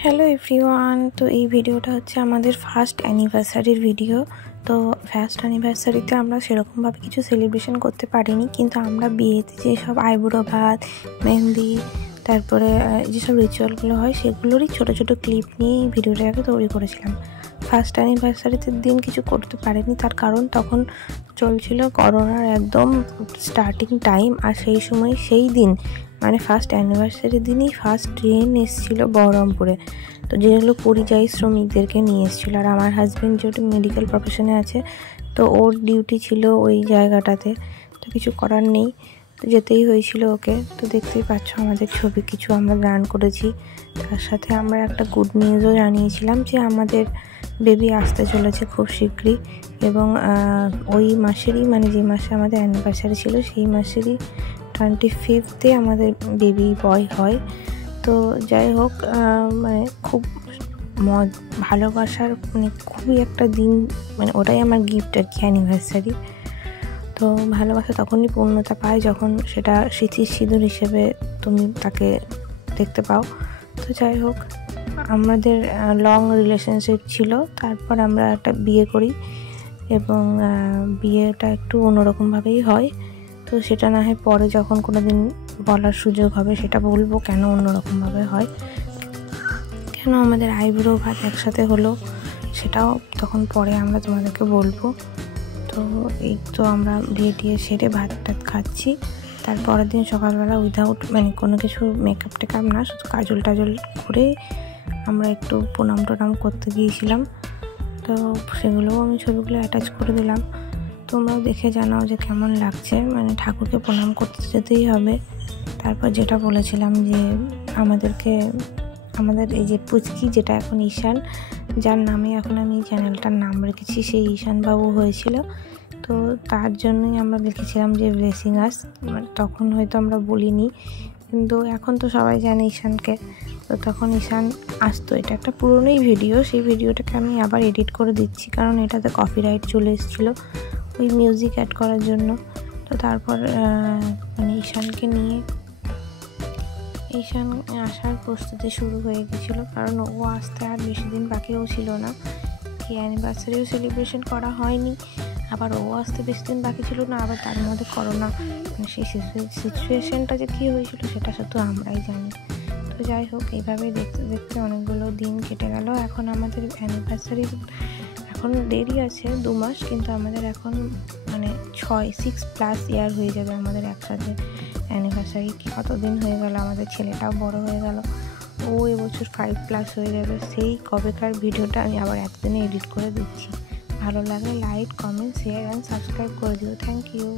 Hello everyone. তো এই ভিডিওটা হচ্ছে আমাদের ফার্স্ট অ্যানিভার্সারির ভিডিও। তো ফার্স্ট অ্যানিভার্সারিতে আমরা সেরকমভাবে কিছু সেলিব্রেশন করতে পারিনি, কিন্তু আমরা বিয়েতে যেসব আইবুড়ো ভাত, মেহেন্দি, তারপরে যেসব রিচুয়ালগুলো হয় সেগুলোরই ছোটো ছোটো ক্লিপ নিয়ে এই ভিডিওটাকে তৈরি করেছিলাম। ফার্স্ট অ্যানিভার্সারিতে দিন কিছু করতে পারিনি, তার কারণ তখন চলছিল করোনার একদম স্টার্টিং টাইম। আর সেই সময় সেই দিন মানে ফার্স্ট অ্যানিভার্সারির দিনই ফার্স্ট ট্রেন এসেছিলো বহরমপুরে, তো যেগুলো পরিযায়ী শ্রমিকদেরকে নিয়ে এসেছিলো। আর আমার হাজব্যান্ড যেহেতু মেডিকেল প্রফেশনে আছে, তো ওর ডিউটি ছিল ওই জায়গাটাতে, তো কিছু করার নেই, তো যেতেই হয়েছিল ওকে। তো দেখতেই পাচ্ছ আমাদের ছবি কিছু আমরা গান করেছি। তার সাথে আমরা একটা গুড নিউজও জানিয়েছিলাম যে আমাদের বেবি আসতে চলেছে খুব শীঘ্রই, এবং ওই মাসেরই মানে যে মাসে আমাদের অ্যানিভার্সারি ছিল সেই মাসেরই 25 আমাদের বেবি বয় হয়। তো যাই হোক, মানে খুব ভালোবাসার মানে খুবই একটা দিন, মানে ওটাই আমার গিফট আর কি, অ্যানিভার্সারি। তো ভালোবাসা তখনই পূর্ণতা পায় যখন সেটা স্মৃতির সিঁদুর হিসেবে তুমি তাকে দেখতে পাও। তো যাই হোক, আমাদের লং রিলেশনশিপ ছিল, তারপর আমরা একটা বিয়ে করি, এবং বিয়েটা একটু অন্যরকমভাবেই হয়। তো সেটা না হয় পরে যখন কোনো দিন বলার সুযোগ হবে সেটা বলবো কেন অন্যরকমভাবে হয়, কেন আমাদের আইবুড়ো ভাত একসাথে হলো, সেটাও তখন পরে আমরা তোমাদেরকে বলবো। তো এই তো আমরা বিয়ে টিয়ে সেরে ভাত টাত খাচ্ছি। তারপরের দিন সকালবেলা উইদাউট মানে কোনো কিছু মেকআপ টেকআপ না, শুধু কাজল টাজল করে আমরা একটু প্রণাম টনাম করতে গিয়েছিলাম। তো সেগুলোও আমি ছবিগুলো অ্যাটাচ করে দিলাম, তোমরাও দেখে জানাও যে কেমন লাগছে। মানে ঠাকুরকে প্রণাম করতে যেতেই হবে। তারপর যেটা বলেছিলাম যে আমাদের এই যে পুচকি, যেটা এখন ঈশান, যার নামে এখন আমি এই চ্যানেলটার নাম রেখেছি, সেই ঈশান বাবু হয়েছিল। তো তার জন্যই আমরা লিখেছিলাম যে ব্লেসিং আস। মানে তখন হয়তো আমরা বলিনি, কিন্তু এখন তো সবাই জানে ঈশানকে। তো তখন ঈশান আসতো, এটা একটা পুরনোই ভিডিও, সেই ভিডিওটাকে আমি আবার এডিট করে দিচ্ছি, কারণ এটাতে কপিরাইট চলে এসেছিলো ওই মিউজিক অ্যাড করার জন্য। তো তারপর মানে ঈশান আসার প্রস্তুতি শুরু হয়ে গেছিলো, কারণ ও আসতে আর বেশি দিন বাকিও ছিল না। কি অ্যানিভার্সারিও সেলিব্রেশন করা হয়নি, আবার ও আসতে বেশি দিন বাকি ছিল না, আবার তার মধ্যে করোনা, মানে সেই সিচুয়েশনটা যে কী হয়েছিল সেটা শুধু আমরাই জানি। তো যাই হোক, এইভাবেই দেখতে দেখতে অনেকগুলো দিন কেটে গেল। এখন আমাদের অ্যানিভার্সারি এখন দেরি আছে 2 মাস, কিন্তু আমাদের এখন মানে 6+ ইয়ার হয়ে যাবে আমাদের একসাথে অ্যানিভার্সারি। কতদিন হয়ে গেল, আমাদের ছেলেটাও বড় হয়ে গেল, ও এবছর 5+ হয়ে যাবে। সেই কবেকার ভিডিওটা আমি আবার এতদিনে এডিট করে দিচ্ছি। ভালো লাগলে like, comment, share and subscribe করে দিও। Thank you.